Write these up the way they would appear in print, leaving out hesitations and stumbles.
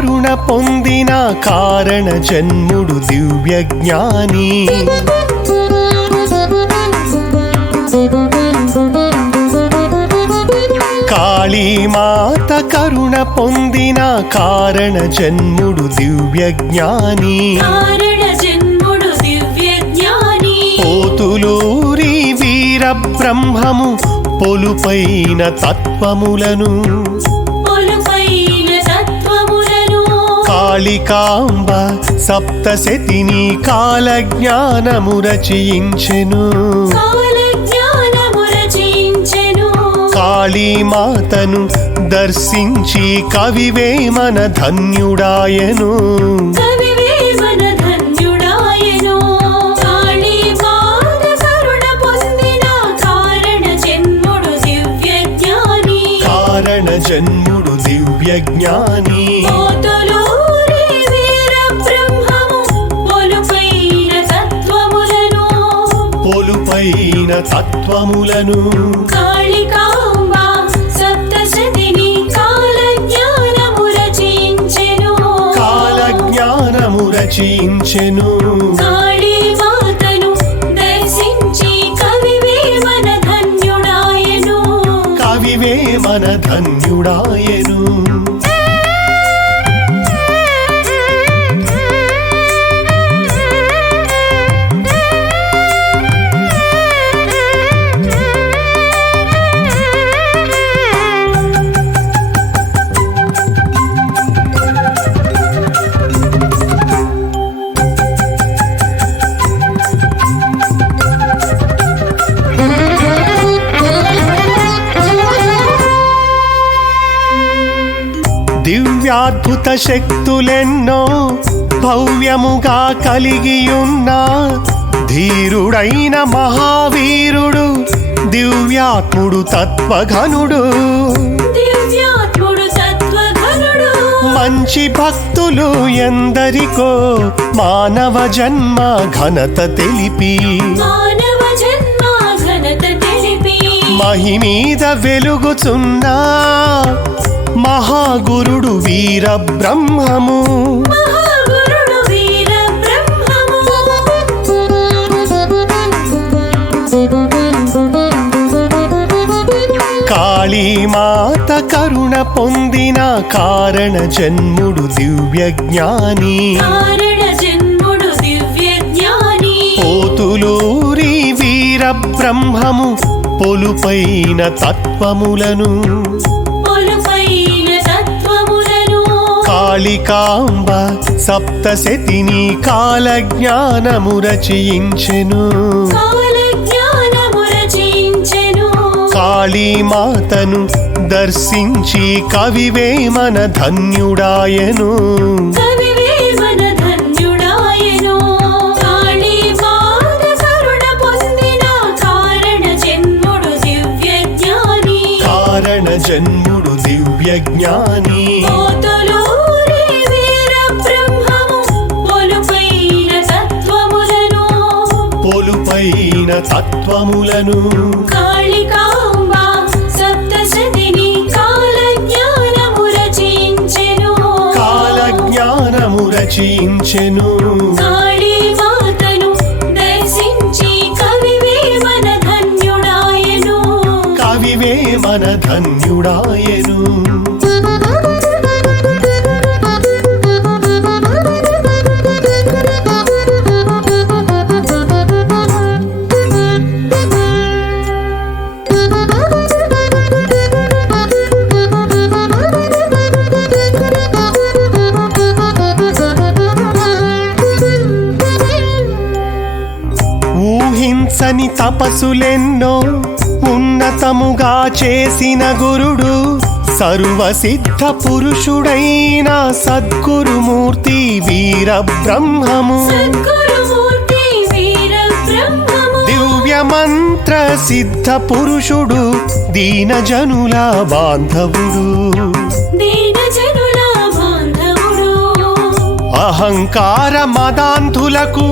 కరుణ పొందిన కారణ జన్ముడు దివ్య జ్ఞాని. కాళీమాత కరుణ పొందిన కారణ జన్ముడు దివ్య జ్ఞాని. పోతులూరి వీర బ్రహ్మము పొలుపైన తత్వములను కాళికాంబ సప్తశతిని కాల జ్ఞానము రచయించెను. కాళీమాతను దర్శించి కవివేమన ధన్యుడాయను. కారణ జన్ముడు దివ్య జ్ఞాని. పొలుపైన తత్వములను కాళికాంబ సప్తశతిని కాల జ్ఞానము రచయించెను. కాళీమాతను దర్శించి కవివేమన ధన్యుడాయను. దివ్యాద్భుత శక్తులెన్నో భవ్యముగా కలిగియున్న ధీరుడైన మహావీరుడు దివ్యాత్ముడు తత్వఘనుడు. మంచి భక్తులు ఎందరికో మానవ జన్మ ఘనత తెలిపి మహిమీద వెలుగుచున్నా మహాగురుడు వీర బ్రహ్మము. కాళీమాత కరుణ పొందిన కారణ జన్ముడు దివ్య జ్ఞాని. పోతులూరి వీర బ్రహ్మము పొలుపైన తత్వములను కాళికాంబ సప్తశతిని కాల జ్ఞానము రచయించెను. కాళీమాతను దర్శించి కవివేమన ధన్యుడాయను. కారణ జన్ముడు దివ్య జ్ఞాని. పొలుపైన తత్వములను కాళికాంబ సప్తశతిని కాల జ్ఞానము రచయించెను. కాళీమాతను దర్శించి కవివేమన ధన్యుడాయను. ఊహించని తపసులెన్నో ఉన్నతముగా చేసిన గురుడు సర్వసిద్ధ పురుషుడైన సద్గురుమూర్తి వీర బ్రహ్మము. దివ్య మంత్ర సిద్ధ పురుషుడు దీనజనుల బాంధవుడు. అహంకార మదాంధులకు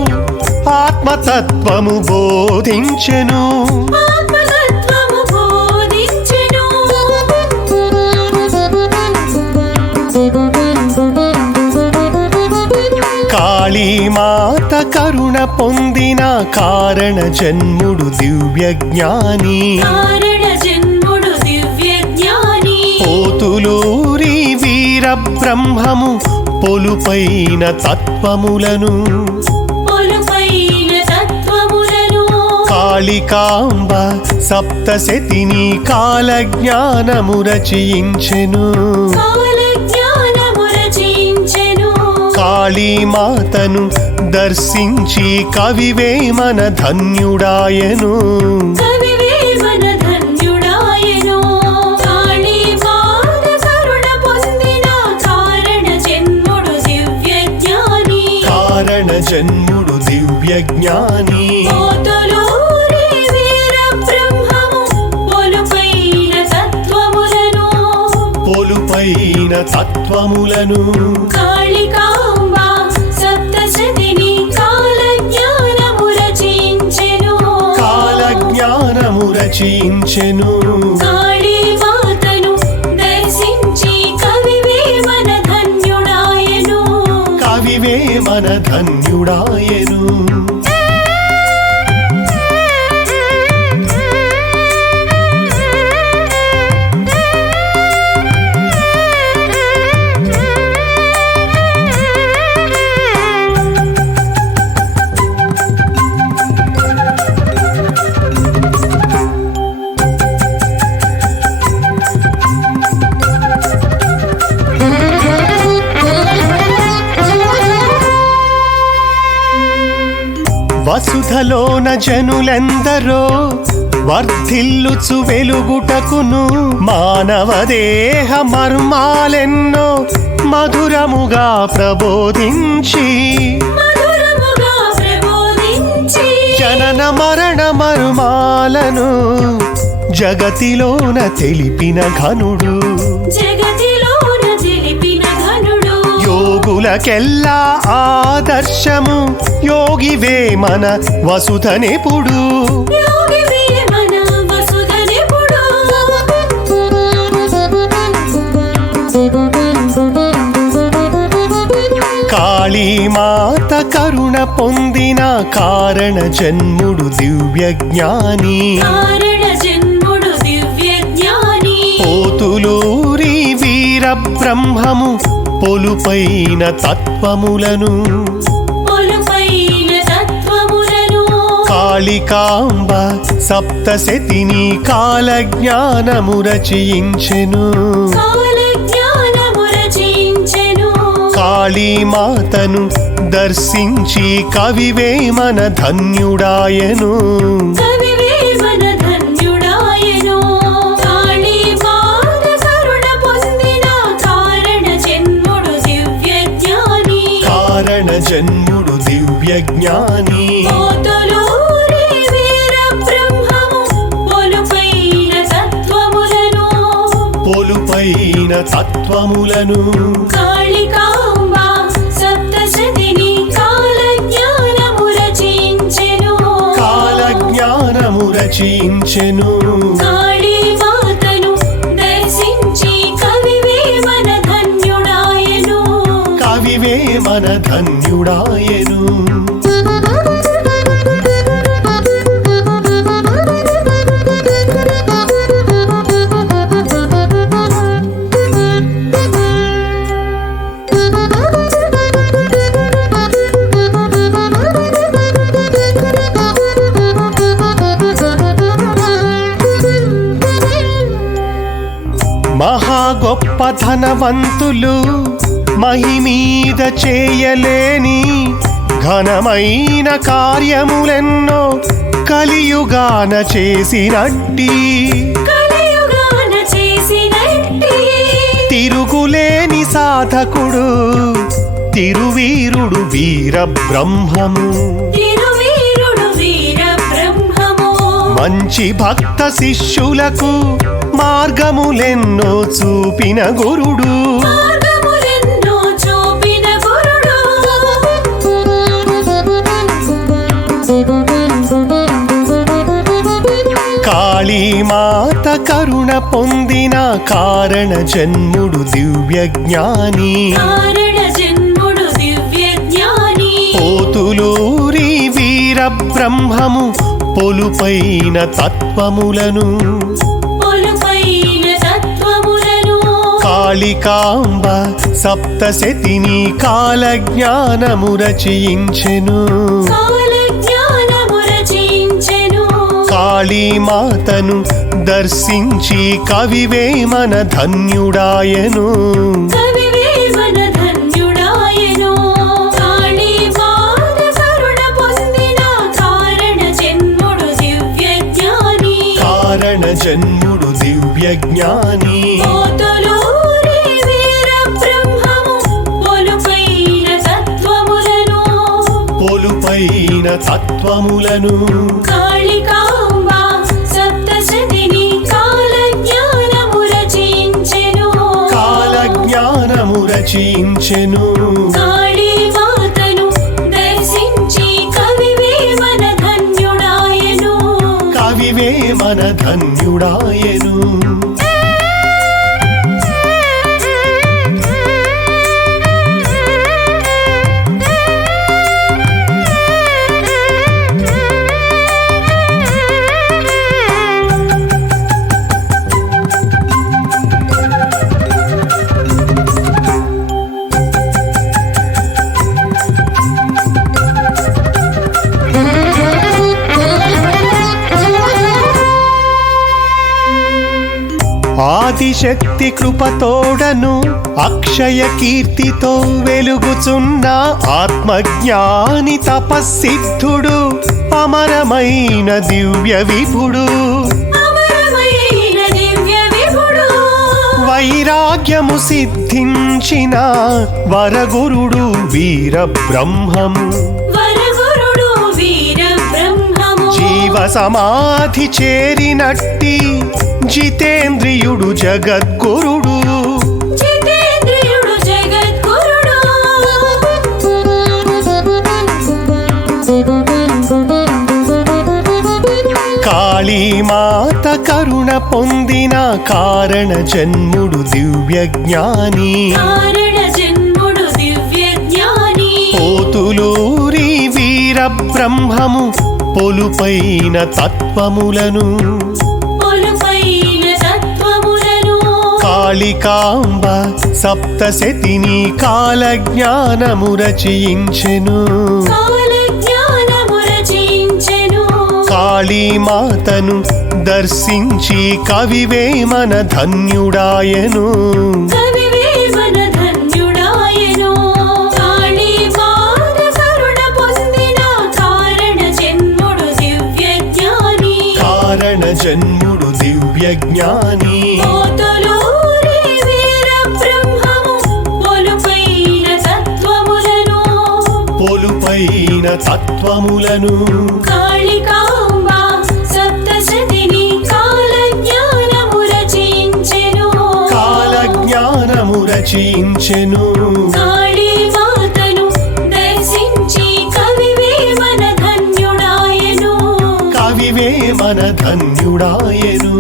ఆత్మతత్వము బోధించెను. కాళీమాత కరుణ పొందిన కారణ జన్ముడు దివ్య జ్ఞాని కారణ జన్ముడు దివ్య జ్ఞాని పోతులూరి వీర బ్రహ్మము పొలుపైన తత్వములను పొలుపైన తత్వములను కాళికాంబ సప్తశతిని కాల జ్ఞానము రచయించెను కాల జ్ఞానము రచించెను కాళీమాతను దర్శించి కవివేమన ధన్యుడాయను కవివేమన ధన్యుడాయను కాళీమాత కరుణ పొందిన కారణ జన్ముడు దివ్య జ్ఞాని కారణ జన్ముడు దివ్య జ్ఞాని పోతులూరి వీర బ్రహ్మము పొలుపైన తత్వములను పొలుపైన తత్వములను కాళికాంబ సప్తశతిని కాల జ్ఞానము రచించెను కాల జ్ఞానము రచించెను కాళీమాతను దర్శించి కవివేమన ధన్యుడాయను కవివేమన ధన్యుడాయను వసుధలోన జనులెందరో వర్ధిల్లుచు వెలుగుటకును మానవ దేహ మర్మాలెన్నో మధురముగా ప్రబోధించి మధురముగా ప్రబోధించి జనన మరణ మర్మాలను జగతిలోన తెలిపిన ఘనుడు జగతిలోన తెలిపిన ఘనుడు యోగులకెల్లా ఆదర్శము యోగి వేమన వసుధనిపుడు యోగి వేమన వసుధనిపుడు కాళీమాత కరుణ పొందిన కారణ జన్ముడు దివ్య జ్ఞాని కారణ జన్ముడు దివ్య జ్ఞాని పోతులూరి వీర బ్రహ్మము పొలుపైన తత్వములను పొలుపైన తత్వములను కాళికాంబ సప్తశతిని కాల జ్ఞానము రచయించెను కాల జ్ఞానము రచించెను కాళీమాతను దర్శించి కవివేమన ధన్యుడాయను కవివేమన ధన్యుడాయను కాళీమాత కరుణ పొందిన కారణ జన్ముడు దివ్య జ్ఞాని కారణ జన్ముడు దివ్య జ్ఞాని పోతులూరి వీర బ్రహ్మము పొలుపైన తత్వములను పొలుపైన తత్వములను కాళికాంబ సప్తశతిని కాల జ్ఞానము రచించెను కాల జ్ఞానము రచించెను కాళీమాతను దర్శించి కవివేమన ధన్యుడాయను కవివేమన ధన్యుడాయను మహా గొప్ప ధనవంతులు మహిమీద చేయలేని ఘనమైన కార్యములెన్నో కలియుగాన చేసినట్టి కలియుగాన చేసినట్టి తిరుగులేని సాధకుడు తిరువీరుడు వీర బ్రహ్మము తిరువీరుడు వీర బ్రహ్మము మంచి భక్త శిష్యులకు మార్గములెన్నో చూపిన గురుడు మార్గములెన్నో చూపిన గురుడు కాళీమాత కరుణ పొందిన కారణ జన్ముడు దివ్య జ్ఞాని కారణ జన్ముడు దివ్య జ్ఞాని వీరబ్రహ్మము పొలుపైన తత్వములను పొలుపైన తత్వములను కాళికాంబ సప్తశతిని కాలజ్ఞానము రచయించెను కాలజ్ఞానము రచించెను కాళీమాతను దర్శించి కవివేమన ధన్యుడాయను కవివేమన ధన్యుడాయెను కాళీమాత కరుణ పొందిన కారణ జన్ముడు దివ్యజ్ఞాని కారణ జన్ముడు దివ్యజ్ఞాని పోతులూరి వీరబ్రహ్మము పొలుపైన తత్వములను పొలుపైన తత్వములను కాళికాంబ సప్తశతిని కాలజ్ఞానము రచించెను కాలజ్ఞానము రచించెను కాళీమాతను దర్శించి కవివేమన ధన్యుడాయెను కవివేమన ధన్యుడాయెను ఆదిశక్తి కృపతోడను అక్షయ కీర్తితో వెలుగుచున్న ఆత్మజ్ఞాని తపస్సిద్ధుడు అమరమైన దివ్య విభుడు అమరమైన దివ్య విభుడు వైరాగ్యము సిద్ధించిన వరగురుడు వీరబ్రహ్మము వరగురుడు వీరబ్రహ్మము జీవ సమాధి చేరినట్టి జితేంద్రియుడు జగద్గురుడు జితేంద్రియుడు జగద్గురుడు కాళీమాత కరుణ పొందిన కారణ జన్ముడు దివ్యజ్ఞాని కారణ జన్ముడు దివ్యజ్ఞాని పోతులూరి వీరబ్రహ్మము పొలుపైన తత్వములను పొలుపైన తత్వములను కాళికాంబ సప్తశతిని కాలజ్ఞానము రచయించెను కాలజ్ఞానము రచించెను కాళీమాతను దర్శించి కవివేమన ధన్యుడాయను కవివేమన ధన్యుడాయెను కాళీమాత కరుణ పొందిన కారణ జన్ముడు దివ్యజ్ఞాని కారణ జన్ముడు దివ్యజ్ఞాని పోతులూరి వీరబ్రహ్మము పొలుపైన తత్వములను పొలుపైన తత్వములను కాళికాంబ సప్తశతిని కాలజ్ఞానము రచించెను కాలజ్ఞానము రచించెను కాళీమాతను దర్శించి కవివేమన ధన్యుడాయెను కవివేమన ధన్యుడాయెను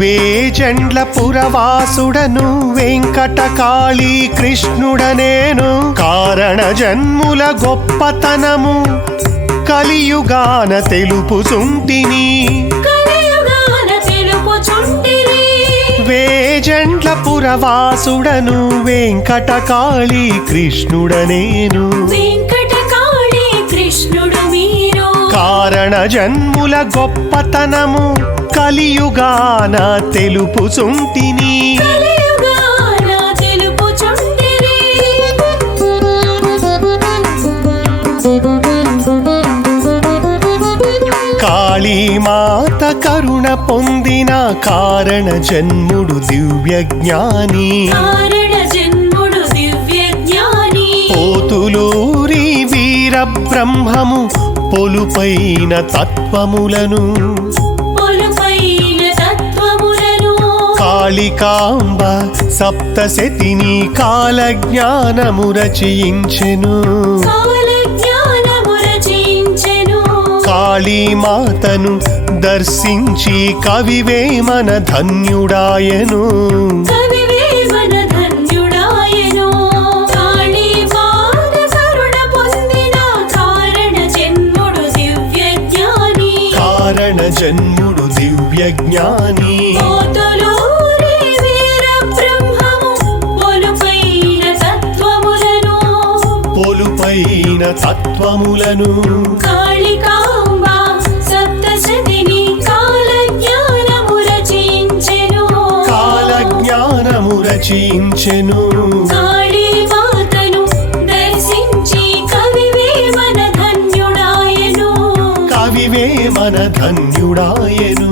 వేజండ్ల పురవాసుడను వెంకటకాళీ కృష్ణుడనేను కారణ జన్ముల గొప్పతనము కలియుగాన తెలుపుచుంటిని కలియుగాన తెలుపుచుంటిరి వేజండ్ల పురవాసుడను వెంకటకాళీ కృష్ణుడనేను వెంకటకాళీ కృష్ణుడు మీరు కారణ జన్ముల గొప్పతనము కలియుగాన తెలుపుచుంటిని కలియుగాన తెలుపుచుంటిరి కాళీమాత కరుణ పొందిన కారణ జన్ముడు దివ్యజ్ఞాని కారణ జన్ముడు దివ్యజ్ఞాని పోతులూరి వీరబ్రహ్మము పొలుపైన తత్వములను పొలుపైన తత్వములను కాళికాంబ సప్తశతిని కాలజ్ఞానము రచయించెను. కాలజ్ఞానము రచయించెను. కాళీమాతను దర్శించి కవివేమన ధన్యుడాయను. కవివేమన ధన్యుడాయను. కాళీమాత కరుణ పొందిన కారణ జన్ముడు దివ్యజ్ఞాని. కారణ జన్ముడు దివ్యజ్ఞాని. పోతులూరి వీరబ్రహ్మము పొలుపైన తత్వములను. పొలుపైన తత్వములను కాళికాంబ సప్తశతిని కాలజ్ఞానము రచయించెను. కాలజ్ఞానము రచయించెను. కాళీమాతను దర్శించి కవివేమన ధన్యుడాయను. కవివేమన ధన్యుడాయను.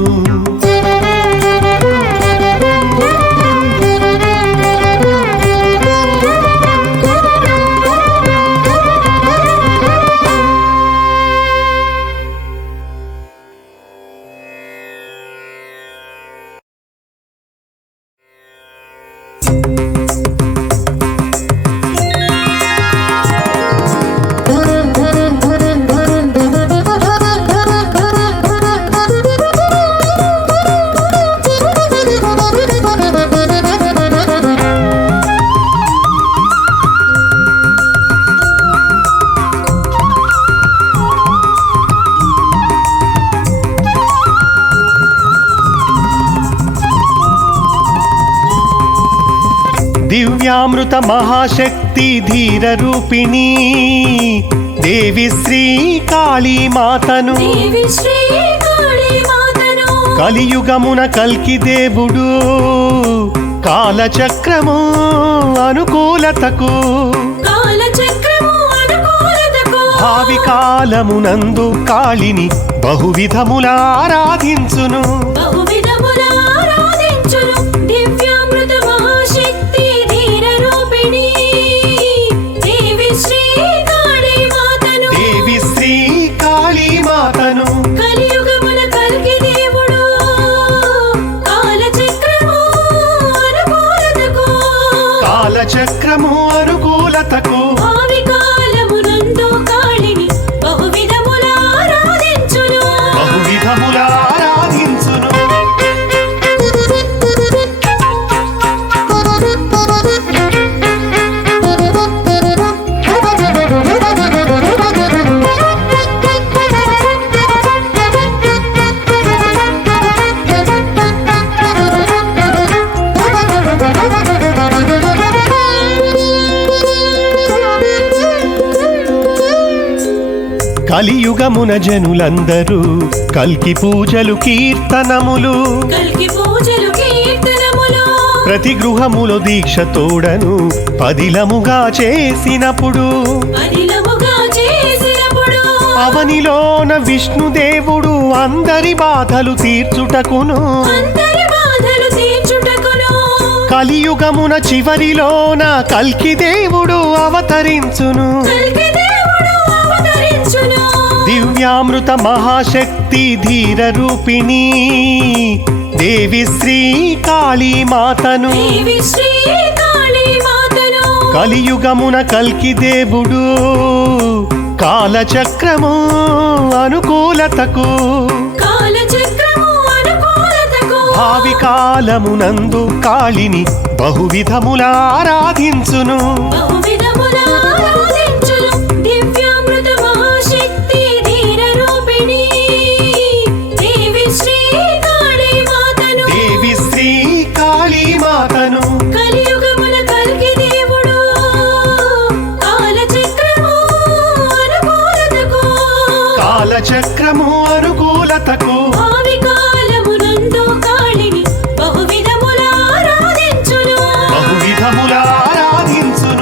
దివ్యామృత మహాశక్తి ధీర రూపిణి దేవి శ్రీ కాళీమాతను. దేవి శ్రీ కాళీమాతను. కలియుగమున కల్కి దేవుడు కాలచక్రము అనుకూలతకు. కాలచక్రము అనుకూలతకు. భావి కాలమునందు కాళిని బహువిధముల ఆరాధించును. బహువిధముల ఆరాధించును. దివ్యామృత మహాశక్తి ధీర రూపిణి దేవి శ్రీ కాళీమాతను. దేవి శ్రీ కాళీమాతను. కలియుగమున కల్కి దేవుడు కాలచక్రము అనుకూలతకు. కాలచక్రము అనుకూలతకు. భావి కాలమునందు కాళిని బహువిధముల ఆరాధించును. బహువిధముల ఆరాధించును. కలియుగమున జనులందరూ కల్కి పూజలు కీర్తనములు. కల్కి పూజలు కీర్తనములు. ప్రతి గృహములో దీక్ష తోడను పదిలముగా చేసినప్పుడు. పదిలముగా చేసినప్పుడు అవనిలోన విష్ణుదేవుడు అందరి బాధలు తీర్చుటకును. అందరి బాధలు తీర్చుటకును. కలియుగమున చివరిలోన కల్కి దేవుడు అవతరించును. కల్కి దేవుడు అవతరించును. దివ్యామృత మహాశక్తి ధీర రూపిణి దేవి శ్రీ కాళీమాతను. దేవి శ్రీ కాళీమాతను. కలియుగమున కల్కి దేవుడు కాలచక్రము అనుకూలతకు. కాలచక్రము అనుకూలతకు. భావి కాలమునందు కాళిని బహువిధముల ఆరాధించును. బహువిధముల ఆరాధించును. దివ్యామృత మహాశక్తి ధీర రూపిణి దేవి శ్రీ కాళీమాతను. దేవి శ్రీ కాళీమాతను. కలియుగమున కల్కి దేవుడు కాలచక్రము అనుకూలతకు. కాలచక్రము అనుకూలతకు. భావి కాలమునందు కాళిని బహువిధముల ఆరాధించును. బహువిధముల ఆరాధించును.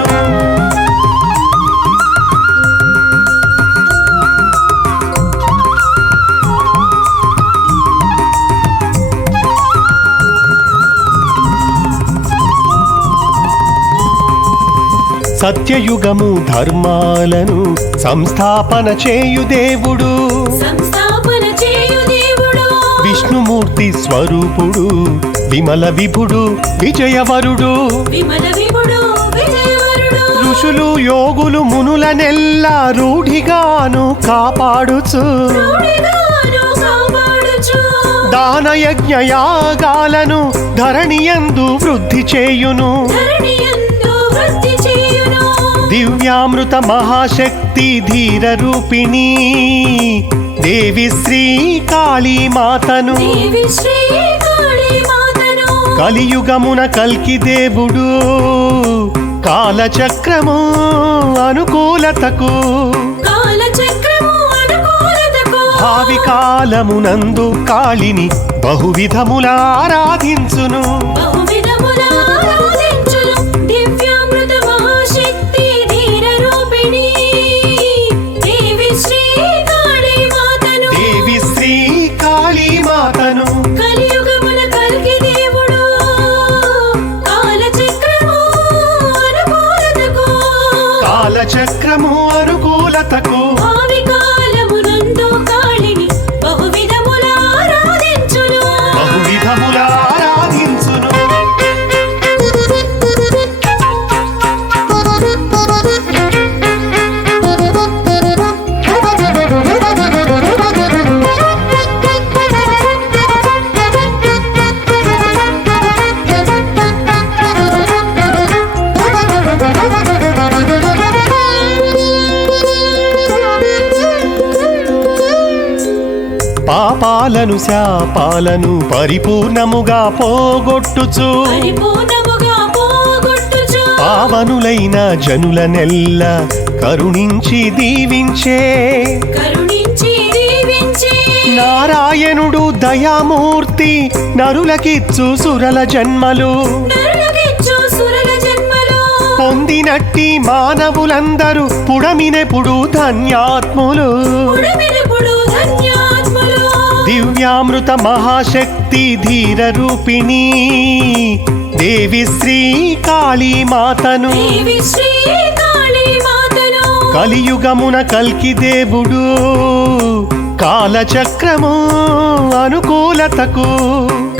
సత్యయుగము ధర్మాలను సంస్థాపన చేయు దేవుడు. సంస్థాపన చేయు దేవుడు. విష్ణుమూర్తి స్వరూపుడు విమల విభుడు విజయవరుడు విమల విభుడు విజయవరుడు ఋషులు యోగులు మునులనెల్లా రూఢిగాను కాపాడుచు రూఢిగాను కాపాడుచు దానయజ్ఞ యాగాలను ధరణియందు వృద్ధి చేయును ధరణియందు వృద్ధి చేయును దివ్యామృత మహాశక్తి ధీర రూపిణి దేవి శ్రీ కాళీమాతను దేవి శ్రీ కాళీమాతను కలియుగమున కల్కి దేవుడు కాలచక్రము అనుకూలతకు కాలచక్రము అనుకూలతకు భావి కాలమునందు కాళిని బహువిధముల ఆరాధించును బహువిధముల ఆరాధించును దివ్యామృత మహాశక్తి ధీర రూపిణి దేవి శ్రీ కాళీమాతను దేవి శ్రీ కాళీమాతను కలియుగమున కల్కి దేవుడు కాలచక్రము అనుకూలతకు కాలచక్రము అనుకూలతకు భావి కాలమునందు కాళిని బహువిధముల ఆరాధించును బహువిధముల ఆరాధించును పాపాలను శాపాలను పరిపూర్ణముగా పోగొట్టుచు పరిపూర్ణముగా పోగొట్టుచు పావనులైన జనులనెల్ల కరుణించి దీవించే కరుణించి దీవించి నారాయణుడు దయామూర్తి నరులకిచ్చు సురల జన్మలు నరులకిచ్చు సురల జన్మలు పొందినట్టి మానవులందరూ పుడమినెప్పుడు ధన్యాత్ములు ఉడమినప్పుడు ధన్యాత్ములు దివ్యామృత మహాశక్తి ధీర రూపిణి దేవి శ్రీ కాళీమాతను దేవి శ్రీ కాళీమాతను కలియుగమున కల్కి దేవుడు కాలచక్రము అనుకూలతకు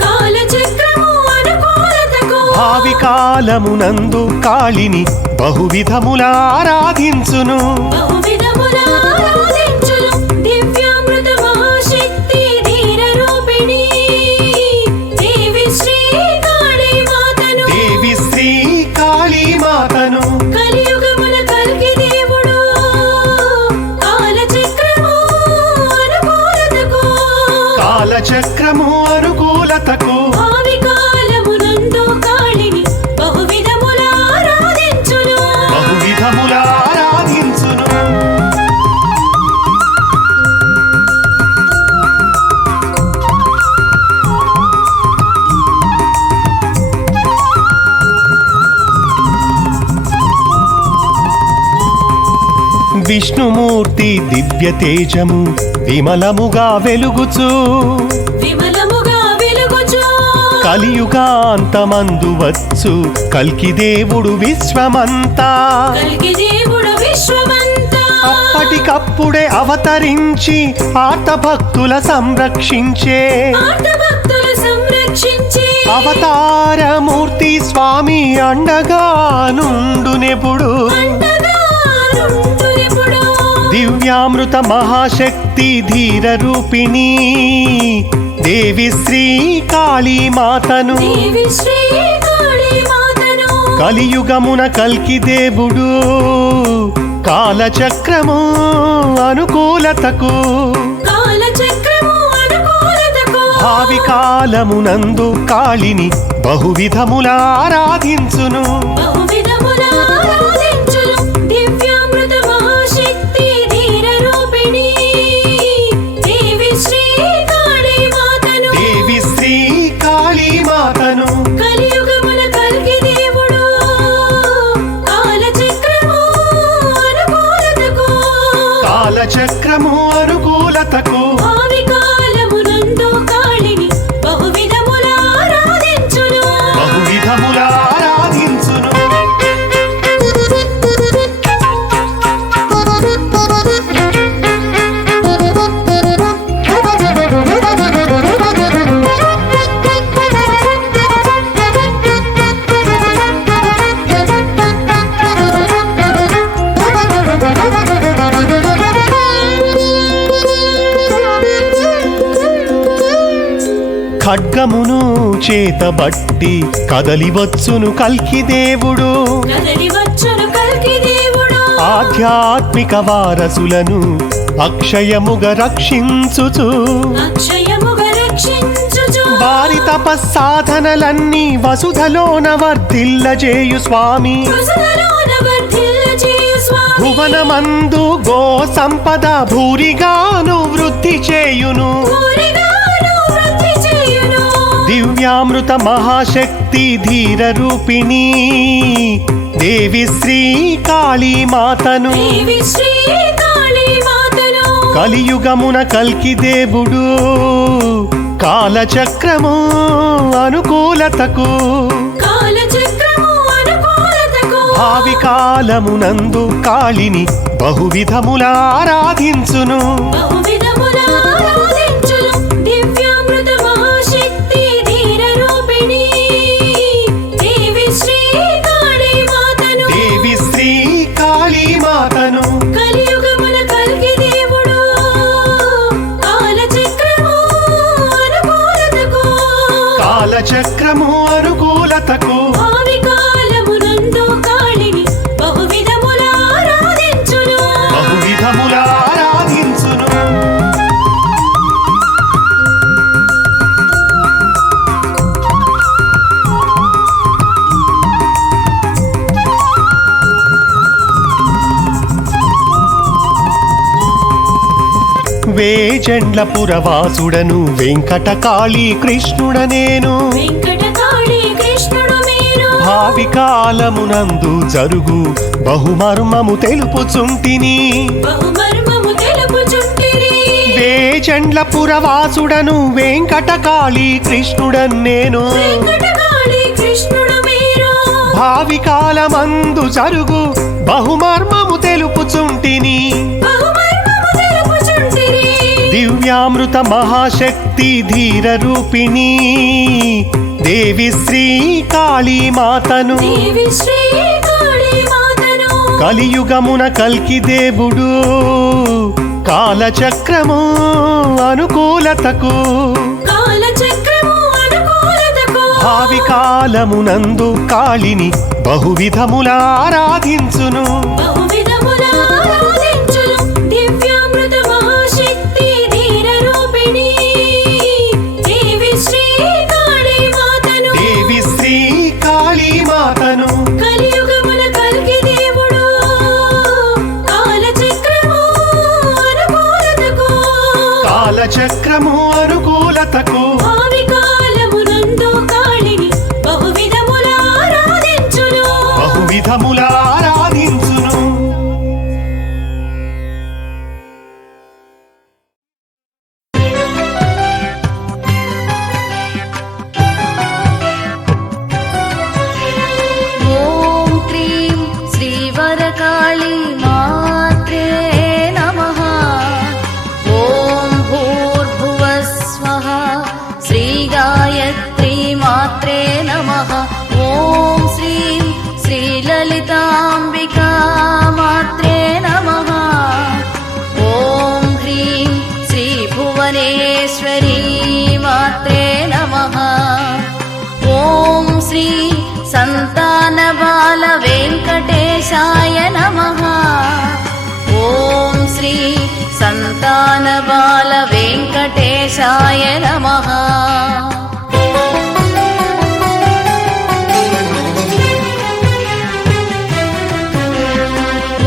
కాలచక్రము అనుకూలతకు భావి కాలమునందు కాళిని బహువిధముల ఆరాధించును బహువిధముల ఆరాధించును దివ్యామృత మహాశక్తి ధీర రూపిణి దేవి శ్రీ కాళీమాతను దేవి శ్రీ కాళీమాతను కలియుగమున కల్కి దేవుడు కాలచక్రము అనుకూలతకు కాలచక్రము అనుకూలతకు భావి కాలమునందు కాళిని బహువిధముల ఆరాధించును బహువిధముల ఆరాధించును విష్ణుమూర్తి దివ్య తేజము విమలముగా వెలుగుచు విమలముగా వెలుగుచు కలియుగాంతమందు వచ్చు కల్కి దేవుడు విశ్వమంతా కల్కి దేవుడు విశ్వమంతా అప్పటికప్పుడే అవతరించి ఆర్తభక్తుల సంరక్షించే ఆర్తభక్తులు సంరక్షించి అవతారమూర్తి స్వామి అండగా నుండునెప్పుడు అండగా నుండునెప్పుడు దివ్యామృత మహాశక్తి ధీర రూపిణి దేవి శ్రీ కాళీమాతను దేవి శ్రీ కాళీమాతను కలియుగమున కల్కి దేవుడు కాలచక్రము అనుకూలతకు కాలచక్రము అనుకూలతకు భావి కాలమునందు కాళిని బహువిధముల ఆరాధించును బహువిధముల ఆరాధించును దివ్యామృత మహాశక్తి ధీర రూపిణి దేవి శ్రీ కాళీమాతను దేవి శ్రీ కాళీమాతను కలియుగమున కల్కి దేవుడు కాలచక్రము అనుకూలతకు కాలచక్రము అనుకూలతకు భావి కాలమునందు కాళిని బహువిధముల ఆరాధించును బహువిధముల ఆరాధించును ఖడ్గమును చేతబట్టి కదలివచ్చును కల్కి దేవుడు కదలి వచ్చును కల్కి దేవుడు ఆధ్యాత్మిక వారసులను అక్షయముగా రక్షించుచు అక్షయముగా రక్షించుచు వారి తపస్సాధనలన్నీ వసుధలోన వర్ధిల్లజేయు స్వామి వసుధలోన వర్ధిల్లజేయు స్వామి భువనమందు గో సంపద భూరిగాను వృద్ధి చేయును ఊరిగాను వృద్ధి చేయును దివ్యామృత మహాశక్తి ధీర రూపిణి దేవి శ్రీ కాళీమాతను దేవి శ్రీ కాళీ మాతను కలియుగమున కల్కి దేవుడు కాలచక్రము అనుకూలతకు కాలచక్రము అనుకూలతకు భావి కాలమునందు కాళిని బహువిధముల ఆరాధించును బహువిధముల ఆరాధించును దివ్యామృత మహాశక్తి ధీర రూపిణి దేవి శ్రీ కాళీ మాతను దేవి శ్రీ కాళీమాతను కలియుగమున కల్కి దేవుడు కాలచక్రము అనుకూలతకు కాలచక్రము అనుకూలతకు భావి కాలమునందు కాళిని బహువిధముల ఆరాధించును బహువిధముల ఆరాధించును వేజండ్ల పురవాసుడను వెంకటకాళీ కృష్ణుడనేను వెంకటకాళీ కృష్ణుడు మీరు భావి కాలమునందు జరుగు బహుమర్మము తెలుపుచుంటిని బహుమర్మము తెలుపుచుంటిరి వేజండ్ల పురవాసుడను వెంకటకాళీ కృష్ణుడన్నేను వెంకటకాళీ కృష్ణుడు మీరు భావి కాలమందు జరుగు బహుమర్మము తెలుపుచుంటిని బహుమర్మము తెలుపుచుంటిరి దివ్యామృత మహాశక్తి ధీర రూపిణి దేవి శ్రీ కాళీమాతను దేవి శ్రీ కాళీ మాతను కలియుగమున కల్కి దేవుడు కాలచక్రము అనుకూలతకు కాలచక్రము అనుకూలతకు భావి కాలమునందు కాళిని బహువిధముల ఆరాధించును బహువిధముల ఆరాధించును దివ్యామృత మహాశక్తి ధీర రూపిణి దేవి శ్రీ కాళీ మాతను దేవి శ్రీ కాళీమాతను కలియుగమున కల్కి దేవుడు కాలచక్రము అనుకూలతకు కాలచక్రము అనుకూలతకు భావి కాలమునందు కాళిని బహువిధముల ఆరాధించును బహువిధముల ఆరాధించును ॐ क्रीं श्रीवरकाली मात्रे नमः ॐ भूर्भुवस्वः श्रीगायत्री मात्रे नमः ॐ श्रीं श्रीललिताम्बिका मात्रे नमः ॐ ह्रीं श्रीभुवनेश्वरी मात्रे नमः ॐ श्री संतानबाल वेङ्कटेशाय नमः ॐ श्री संतानबाल वेङ्कटेशाय नमः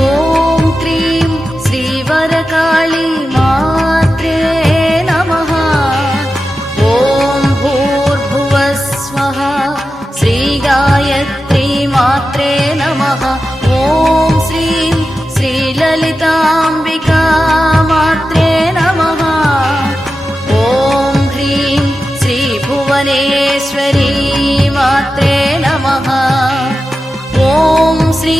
ॐ क्रीं श्रीवरकाली मात्रे नमः ॐ भूर्भुवस्वः श्रीगायत्री मात्रे नमः ॐ श्रीं श्रीललिताम्बिका मात्रे नमः ॐ ह्रीं श्रीभुवनेश्वरी मात्रे नमः ॐ श्री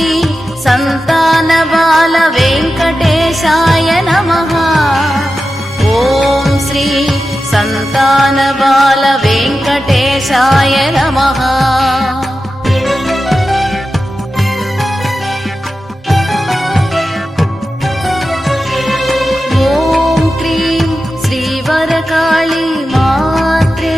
संतानबाल वेङ्कटेशाय नमः ॐ श्री संतानबाल वेङ्कटेशाय नमः ॐ क्रीं श्रीवरकाली मात्रे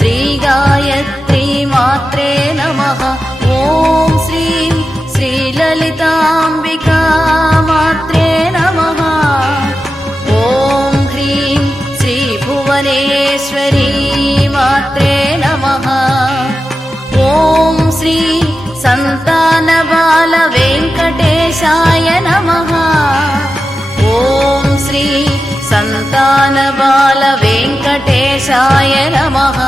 శ్రీ గాయత్రీ మాత్రే నమః ఓం శ్రీం శ్రీ లలితాంబికా మాత్రే నమః ఓం హ్రీం శ్రీ భువనేశ్వరీ మాత్రే నమః ఓం శ్రీ సంతానబాల వెంకటేశాయ నమః ఓం శ్రీ సంతానబాల వెంకటేశాయ నమః